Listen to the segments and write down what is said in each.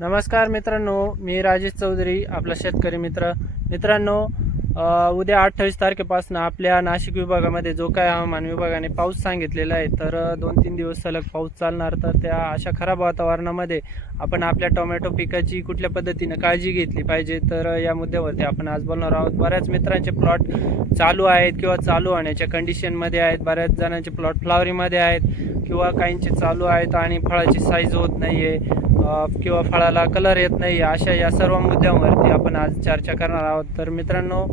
नमस्कार मित्रांनो मी राजेश चौधरी आपला शेतकरी मित्र. मित्रांनो उद्या अठ्ठावीस तारखेपासून आपल्या नाशिक विभागामध्ये जो काय हवामान विभागाने पाऊस सांगितलेला आहे तर दोन तीन दिवस सलग पाऊस चालणार. तर त्या अशा खराब वातावरणामध्ये आपण आपल्या टोमॅटो पिकाची कुठल्या पद्धतीनं काळजी घेतली पाहिजे? तर या मुद्द्यावरती आपण आज बोलणार आहोत. बऱ्याच मित्रांचे प्लॉट चालू आहेत किंवा चालू होण्याच्या कंडिशनमध्ये आहेत. बऱ्याच जणांचे प्लॉट फ्लावरीमध्ये आहेत किंवा काहींचे चालू आहेत आणि फळाची साईज होत नाही आहे किंवा फळाला कलर येत नाही अशा या सर्व मुद्द्यांवरती आपण आज चर्चा करणार आहोत. तर मित्रांनो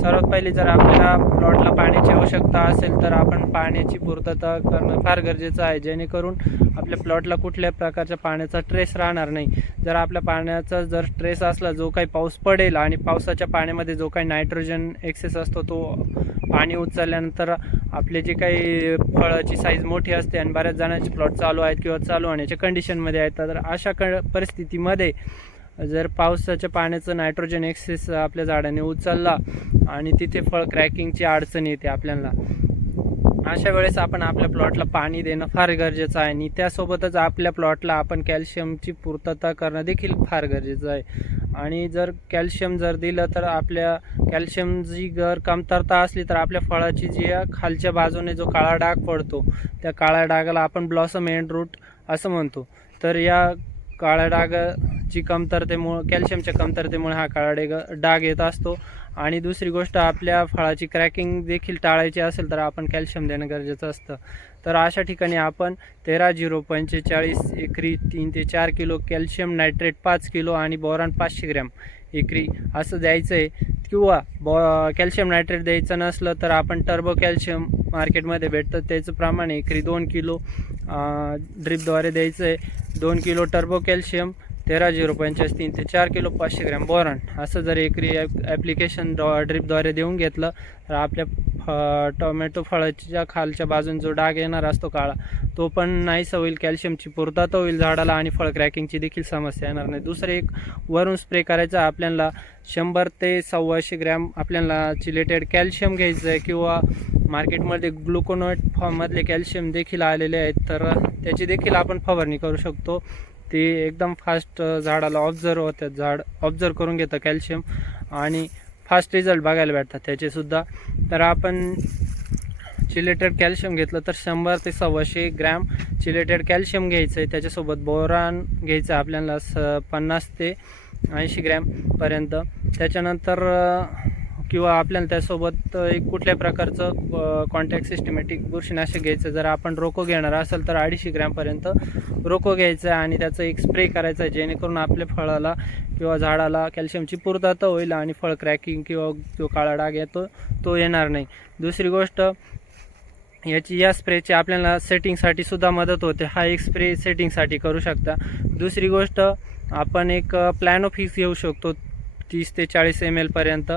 सर्वात पहिले जर आपल्याला प्लॉटला पाण्याची आवश्यकता असेल तर आपण पाण्याची पूर्तता करणं फार गरजेचं आहे. जेणेकरून आपल्या प्लॉटला कुठल्या प्रकारच्या पाण्याचा ट्रेस राहणार नाही. जर आपल्या पाण्याचा जर ट्रेस असला जो काही पाऊस पडेल आणि पावसाच्या पाण्यामध्ये जो काही नायट्रोजन एक्सेस असतो तो पाणी उचलल्यानंतर आपले जे काही फळाची साईज मोठी असते आणि बऱ्याच जणांचे प्लॉट चालू आहेत किंवा चालू होण्याच्या कंडिशनमध्ये आहेत तर अशा क परिस्थितीमध्ये जर पावसाच्या पाण्याचं नायट्रोजन एक्सेस आपल्या झाडाने उचलला आणि तिथे फळ क्रॅकिंगची अडचण येते आपल्याला अशा वेळेस आपण आपल्या प्लॉटला पाणी देणं फार गरजेचं आहे. आणि त्यासोबतच आपल्या प्लॉटला आपण कॅल्शियमची पूर्तता करणं देखील फार गरजेचं आहे. आणि जर कॅल्शियम जर दिलं तर आपल्या कॅल्शियमची जर कमतरता असली तर आपल्या फळाची जी खालच्या बाजूने जो काळा डाग पडतो त्या काळ्या डागाला आपण ब्लॉसम एंड रूट असं म्हणतो. तर या काळा डागची कमतरतेमुळं कॅल्शियमच्या कमतरतेमुळे हा काळा डेग डाग येत असतो. आणि दुसरी गोष्ट आपल्या फळाची क्रॅकिंग देखील टाळायची असेल तर आपण कॅल्शियम देणं गरजेचं असतं. तर अशा ठिकाणी आपण तेरा झिरो पंचेचाळीस एकरी तीन ते चार किलो कॅल्शियम नायट्रेट पाच किलो आणि बोरान पाचशे ग्रॅम एकरी असं द्यायचं आहे किंवा बॉ कॅल्शियम नायट्रेट द्यायचं नसलं तर आपण टर्बो कॅल्शियम मार्केटमध्ये भेटतं. त्याचं प्रमाण एकरी दोन किलो ड्रिपद्वारे द्यायचं आहे दोन किलो टर्बो कॅल्शियम तेरा झिरो पंचेचाळीस तीन ते चार किलो पाचशे ग्रॅम बोरॉन. असं जर एकरी ॲप्लिकेशन ड्रिपद्वारे देऊन घेतलं तर आपल्या टोमॅटो फळाच्या खालच्या बाजून जो डाग येणार असतो काळा तो पण नाहीसा होईल. कॅल्शियमची पूर्तता होईल झाडाला आणि फळ क्रॅकिंगची देखील समस्या येणार नाही. दुसरं एक वरून स्प्रे करायचा आपल्याला. शंभर ते सव्वाशे ग्रॅम आपल्याला चिलेटेड कॅल्शियम घ्यायचं आहे किंवा मार्केटमध्ये ग्लुकोनोट फॉर्ममधले कॅल्शियम देखील आलेले आहेत तर त्याची देखील आपण फवारणी करू शकतो. ते एकदम फास्ट झाडाला ऑब्झर्व होतात. झाड ऑब्झर्व करून घेतं कॅल्शियम. आणि फास्ट रिझल्ट बघायला भेटतात त्याचेसुद्धा. तर आपण चिलेटेड कॅल्शियम घेतलं तर शंभर ते सव्वाशे ग्रॅम चिलेटेड कॅल्शियम घ्यायचं आहे त्याच्यासोबत बोरान घ्यायचं आहे आपल्याला स पन्नास ते ऐंशी ग्रॅमपर्यंत त्याच्यानंतर किंवा आपल्याला त्यासोबत एक कुठल्या प्रकारचं कॉन्टॅक्ट सिस्टमॅटिक बुरशीनाशक घ्यायचं जर आपण रोको घेणार असेल तर अडीचशे ग्रॅमपर्यंत रोको घ्यायचं आहे आणि त्याचं एक स्प्रे करायचा आहे जेणेकरून आपल्या फळाला किंवा झाडाला कॅल्शियमची पूर्तता होईल आणि फळ क्रॅकिंग किंवा जो काळा डाग येतो तो येणार नाही. दुसरी गोष्ट याची या स्प्रेची आपल्याला सेटिंगसाठी सुद्धा मदत होते. हा एक स्प्रे सेटिंगसाठी करू शकता. दुसरी गोष्ट आपण एक प्लॅनो फिक्स घेऊ शकतो. तीस ते चाळीस एम एलपर्यंत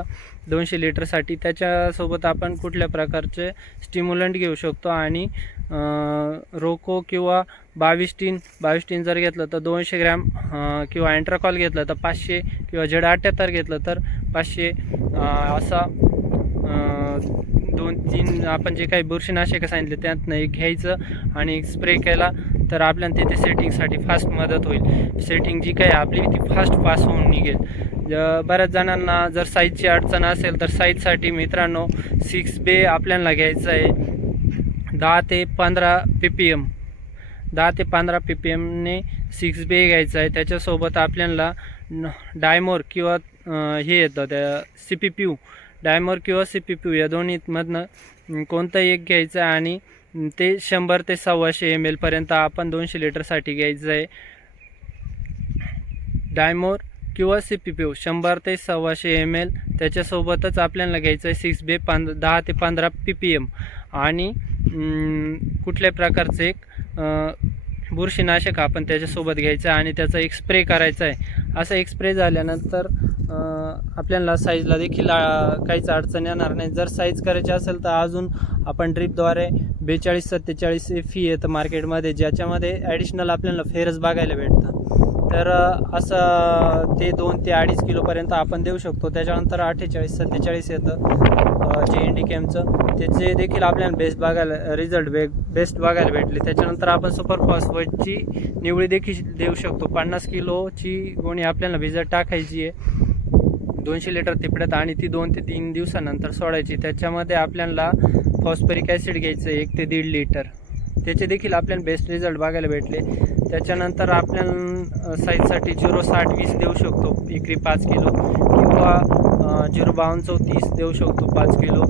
दोनशे लिटरसाठी. त्याच्यासोबत आपण कुठल्या प्रकारचे स्टिम्युलंट घेऊ शकतो? आणि रोको किंवा बावीस टीन बावीस टीन जर घेतलं तर दोनशे ग्रॅम किंवा अँट्राकॉल घेतलं तर पाचशे किंवा जड अठ्ठ्याहत्तर घेतलं तर पाचशे असा दोन तीन आपण जे काही बुरशीनाशक सांगितले त्यातनं एक घ्यायचं आणि एक स्प्रे केला तर आपल्याला तिथे सेटिंगसाठी फास्ट मदत होईल. सेटिंग जी काही आपली ती फास्ट पास होऊन निघेल. बऱ्याच जणांना जर साईजची अडचण असेल तर साईजसाठी मित्रांनो सिक्स बे आपल्याला घ्यायचं आहे. दहा ते पंधरा पी पी एम दहा ते पंधरा पी पी एमने सिक्स बे घ्यायचं आहे. त्याच्यासोबत आपल्याला डायमोर किंवा हे येतं त्या सी पी पी यू डायमोर किंवा सी पी पी यू या दोन्हीमधनं कोणतं कोणतंही एक घ्यायचं आहे आणि ते शंभर ते सव्वाशे एम एलपर्यंत आपण दोनशे लिटरसाठी घ्यायचं आहे. डायमोर किंवा सी पी पी शंभर ते सव्वाशे एम एल त्याच्यासोबतच आपल्याला घ्यायचं आहे सिक्स बे पां दहा ते पंधरा पी पी एम आणि कुठल्याही प्रकारचं एक बुरशीनाशक आपण त्याच्यासोबत घ्यायचं आहे आणि त्याचा एक स्प्रे करायचा आहे. असा एक स्प्रे झाल्यानंतर आपल्याला साईजला देखील काहीच अडचण येणार नाही. जर साईज करायची असेल तर अजून आपण ड्रीपद्वारे बेचाळीस सत्तेचाळीस फी येतं मार्केटमध्ये ज्याच्यामध्ये ॲडिशनल आपल्याला फेरच बघायला भेटतं. तर असं ते दोन ते अडीच किलोपर्यंत आपण देऊ शकतो. त्याच्यानंतर अठ्ठेचाळीस सत्तेचाळीस येतं जे इंडिकेमचं त्याचे देखील आपल्याला बेस्ट बघायला रिझल्ट बे बेस्ट बघायला भेटले. त्याच्यानंतर आपण सुपर फॉस्फेटची निवडी देखील देऊ शकतो. पन्नास किलोची गोणी आपल्याला भिजत टाकायची आहे. दोनशे लिटर तिपड्यात आणि ती दोन ते तीन दिवसानंतर सोडायची. त्याच्यामध्ये आपल्याला फॉस्फरिक ॲसिड घ्यायचं आहे एक ते दीड लिटर. त्याचे देखील आपल्याला बेस्ट रिझल्ट बघायला भेटले. त्याच्यानंतर आपल्याला साईजसाठी झिरो साठ वीस देऊ शकतो. एकरी पाच किलो किंवा झिरो बावन्न चौतीस देऊ शकतो पाच किलो.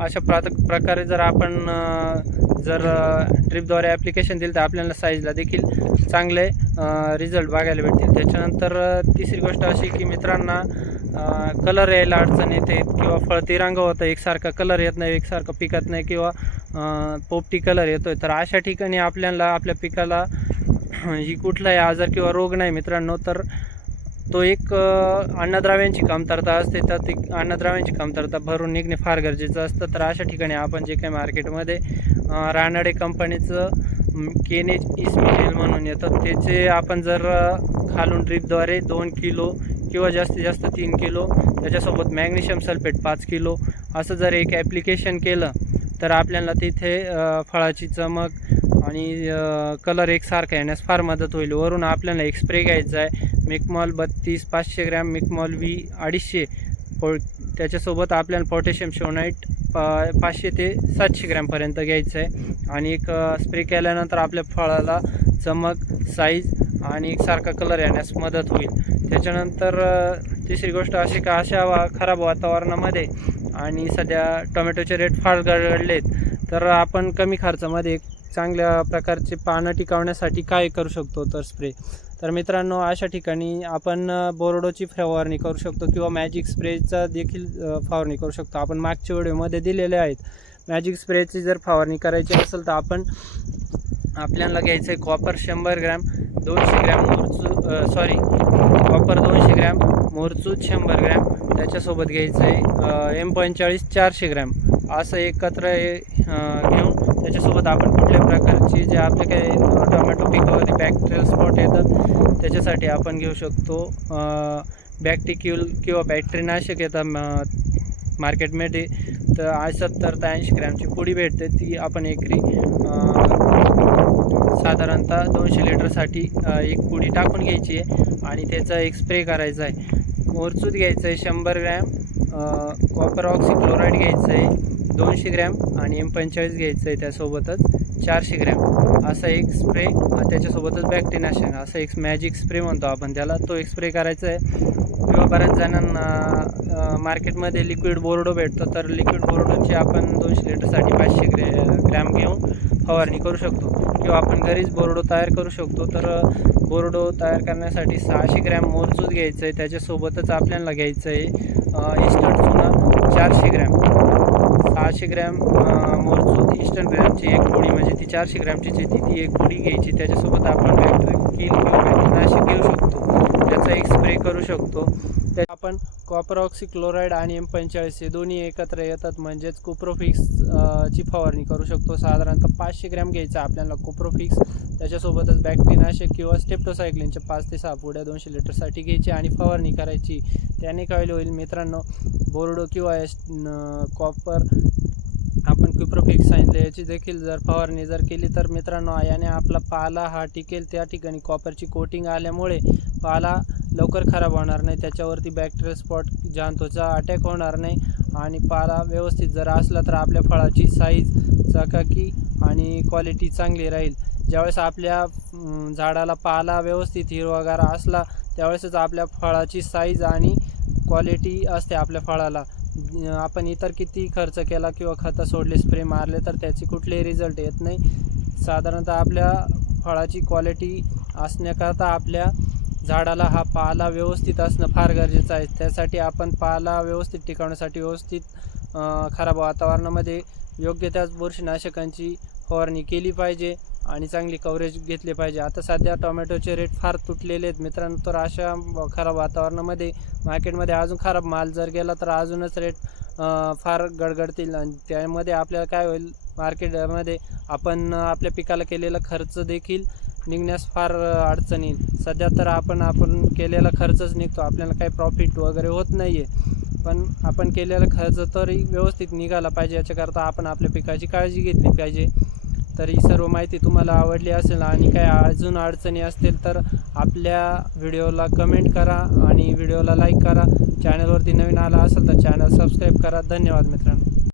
अशा प्रात प्रकारे जर आपण जर ड्रीपद्वारे ॲप्लिकेशन दिलं तर आपल्याला साईजला देखील चांगले रिझल्ट बघायला भेटतील. त्याच्यानंतर तिसरी गोष्ट अशी की मित्रांना कलर यायला अडचण येते किंवा फळ तिरंग होतं एकसारखा कलर येत नाही एकसारखं पिकत नाही किंवा पोपटी कलर येतोय. तर अशा ठिकाणी आपल्याला आपल्या पिकाला ही कुठलाही आजार किंवा रोग नाही मित्रांनो. तर तो एक अन्नद्रव्यांची कमतरता असते तर ती अन्नद्रव्यांची कमतरता भरून निघणे फार गरजेचं असतं. तर अशा ठिकाणी आपण जे काही मार्केटमध्ये रानडे कंपनीचं केनेज इस्मिनेल म्हणून येतं. त्याचे आपण जर खालून ड्रीपद्वारे दोन किलो किंवा जास्तीत जास्त तीन किलो त्याच्यासोबत मॅग्नेशियम सल्फेट पाच किलो असं जर एक ॲप्लिकेशन केलं तर आपल्याला तिथे फळाची चमक आणि कलर एकसारखा येण्यास फार मदत होईल. वरून आपल्याला एक स्प्रे घ्यायचा आहे. मिकमॉल बत्तीस पाचशे ग्रॅम मिकमॉल व्ही अडीचशे. पो त्याच्यासोबत आपल्याला पोटॅशियम शोनाईट पा पाचशे ते सातशे ग्रॅमपर्यंत घ्यायचं आहे आणि एक स्प्रे केल्यानंतर आपल्या फळाला चमक साईज आणि एकसारखा कलर येण्यास मदत होईल. त्याच्यानंतर तिसरी गोष्ट अशी का अशा वा खराब वातावरणामध्ये आणि सध्या टोमॅटोचे रेट फार गडगडलेत तर आपण कमी खर्चामध्ये एक चांगल्या प्रकारचे पानं टिकवण्यासाठी काय करू शकतो तर स्प्रे तर मित्रांनो अशा ठिकाणी आपण बोरडोची बोर्डोची फवारणी करू शकतो किंवा मॅजिक स्प्रेचा देखील फवारणी करू शकतो. आपण मागच्या व्हिडिओमध्ये दिलेले आहेत. मॅजिक स्प्रेची जर फवारणी करायची असेल तर आपण आपल्याला घ्यायचं आहे कॉपर शंभर ग्रॅम दोनशे ग्रॅम मोरचू सॉरी कॉपर दोनशे ग्रॅम मोरचूत शंभर ग्रॅम त्याच्यासोबत घ्यायचं आहे एम पंचेचाळीस चारशे ग्रॅम. असं एकत्र हे, घेऊन त्याच्यासोबत आपण कुठल्या प्रकारची जे आपले काही टोमॅटो पिकावरती बॅक्टेरियल स्पॉट येतात त्याच्यासाठी आपण घेऊ शकतो. बॅक्टिक्यूल किंवा बॅक्टेरियानाशक येतात म- मार्केटमध्ये तर सत्तर ते ऐंशी ग्रॅमची पुडी भेटते ती आपण एकरी साधारणतः दोनशे लिटरसाठी एक पुडी टाकून घ्यायची आहे आणि त्याचा एक स्प्रे करायचा आहे. मोरचूत घ्यायचं आहे शंभर ग्रॅम कॉपर ऑक्सिक्लोराईड घ्यायचं आहे. दोनशे ग्रॅम आणि एम पंचेचाळीस घ्यायचं आहे त्यासोबतच चारशे ग्रॅम. असा एक स्प्रे त्याच्यासोबतच बॅक्टेनाशन असं एक मॅजिक स्प्रे म्हणतो आपण त्याला. तो एक स्प्रे करायचा आहे. किंवा बऱ्याच जणांना मार्केटमध्ये लिक्विड बोर्डो भेटतो. तर लिक्विड बोर्डोची आपण दोनशे लिटरसाठी पाचशे ग्रॅ ग्रॅम घेऊन फवारणी करू शकतो. किंवा आपण घरीच बोर्डो तयार करू शकतो. तर बोर्डो तयार करण्यासाठी सहाशे ग्रॅम मोरचूत घ्यायचं आहे. त्याच्यासोबतच आपल्याला घ्यायचं आहे इस्टंट चुना चारशे ग्रॅम. सहाशे ग्रॅम अ, मोरचूत इस्टंट ग्रॅमची एक पोळी म्हणजे ती चारशे ग्रॅमची जी ती ती एक पोळी घ्यायची. त्याच्यासोबत आपण बॅक्टेरियल घेऊ शकतो. त्याचा एक स्प्रे करू शकतो. त्या आपण कॉपर ऑक्सिक्लोराईड आणि एम पंचेचाळीस हे दोन्ही एकत्र येतात. म्हणजेच कुप्रोफिक्स ची फवारणी करू शकतो. साधारणतः पाचशे ग्रॅम घ्यायचा आपल्याला कुप्रोफिक्स त्याच्यासोबतच बॅक्टेरियानाशक किंवा स्टेप्टोसायक्लिनच्या पाच ते सहा पुढ्या दोनशे लिटरसाठी घ्यायची आणि फवारणी करायची. त्याने काय होईल मित्रांनो बोर्डो किंवा एस कॉपर आपण क्युप्रोफिक्स सांगितले याची देखील जर फवारणी जर केली तर मित्रांनो याने आपला पाला हा टिकेल. त्या ठिकाणी कॉपरची कोटिंग आल्यामुळे पाला लवकर खराब होणार नाही. त्याच्यावरती बॅक्टेरियल स्पॉट जांतोचा अटॅक होणार नाही. आणि पाला व्यवस्थित जर असला तर आपल्या फळाची साईज चकाकी आणि क्वालिटी चांगली राहील. ज्यावेळेस आपल्या झाडाला पाला व्यवस्थित हिरवागार असला त्यावेळेसच आपल्या फळाची साईज आणि क्वालिटी असते आपल्या फळाला. आपण इतर किती खर्च केला किंवा खतं सोडले स्प्रे मारले तर त्याची कुठलेही रिझल्ट येत नाही. साधारणतः आपल्या फळाची क्वालिटी असण्याकरता आपल्या झाडाला हा पाला व्यवस्थित असणं फार गरजेचं आहे. त्यासाठी आपण पाला व्यवस्थित टिकवण्यासाठी व्यवस्थित खराब वातावरणामध्ये योग्य त्याच बुरशीनाशकांची फवारणी केली पाहिजे. आणि चांगली कव्हरेज घेतली पाहिजे. आता सध्या टोमॅटोचे रेट फार तुटलेले आहेत. मित्रांनो तर अशा खराब वातावरणामध्ये मार्केटमध्ये अजून खराब माल जर गेला तर अजूनच रेट फार गडगडतील. आणि त्यामध्ये आपल्याला काय होईल मार्केटमध्ये आपण आपल्या पिकाला केलेला खर्च देखील निघण्यास फार अडचण येईल. सध्या तर आपण आपण केलेला खर्चच निघतो. आपल्याला काही प्रॉफिट वगैरे होत नाही आहे पण आपण केलेला खर्च तरी व्यवस्थित निघाला पाहिजे. याच्याकरता आपण आपल्या पिकाची काळजी घेतली पाहिजे. तर ही सर्व माहिती तुम्हाला आवडली असेल आणि काही अजून अडचणी असतील तर आपल्या व्हिडिओला कमेंट करा आणि व्हिडिओला लाईक करा. चॅनलवरती नवीन आला असेल तर चॅनल सबस्क्राईब करा. धन्यवाद मित्रांनो.